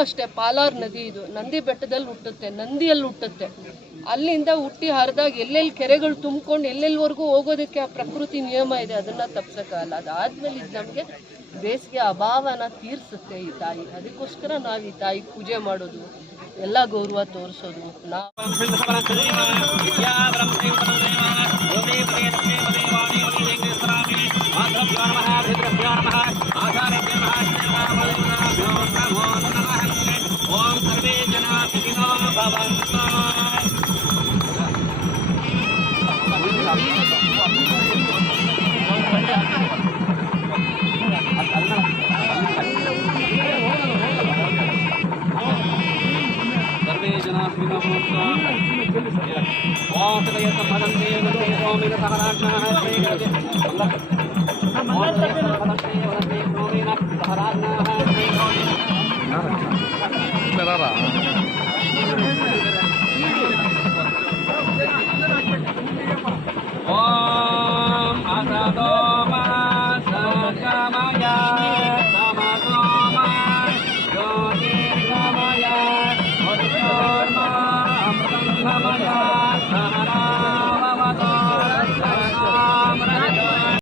ಅಷ್ಟೇ ಪಾಲಾರ್ ನದಿ ಇದು ನಂದಿ ಬೆಟ್ಟದಲ್ಲಿ ಹುಟ್ಟುತ್ತೆ, ನಂದಿಯಲ್ಲಿ ಹುಟ್ಟುತ್ತೆ. ಅಲ್ಲಿಂದ ಹುಟ್ಟಿ ಹರಿದಾಗ ಎಲ್ಲೆಲ್ಲಿ ಕೆರೆಗಳು ತುಂಬಿಕೊಂಡು ಎಲ್ಲೆಲ್ಲಿವರೆಗೂ ಹೋಗೋದಕ್ಕೆ ಆ ಪ್ರಕೃತಿ ನಿಯಮ ಇದೆ, ಅದನ್ನ ತಪ್ಸಕ್ಕಾಗಲ್ಲ. ಅದಾದ್ಮೇಲೆ ಇದು ನಮಗೆ ಬೇಸಿಗೆ ಅಭಾವನ ತೀರಿಸುತ್ತೆ ಈ ತಾಯಿ. ಅದಕ್ಕೋಸ್ಕರ ನಾವು ಈ ತಾಯಿ ಪೂಜೆ ಮಾಡೋದು, ಎಲ್ಲ ಗೌರವ ತೋರಿಸೋದು. ಓಂ ಸರ್ವೇ ಜನ ಸುಖಿನೋ ಭವಂತು. ಸರ್ವೇ ಜನ ಸುಖಿನೋ ಭವಂತು. ಓಂ ಸರ್ವೇ ಸಂಪದಂತೆ ವಂದೇ ಸೋಮೇನ ಸಹರಾಜ್ಞಾಃ ಶ್ರೀಗಣೇ ಓಂ ಸರ್ವೇ ಸಂಪದಂತೆ ವಂದೇ ಸೋಮೇನ ಸಹರಾಜ್ಞಾಃ ಶ್ರೀಗಣೇ ಓಂ ಅಸತೋ ಮಾ ಸದ್ಗಮಯ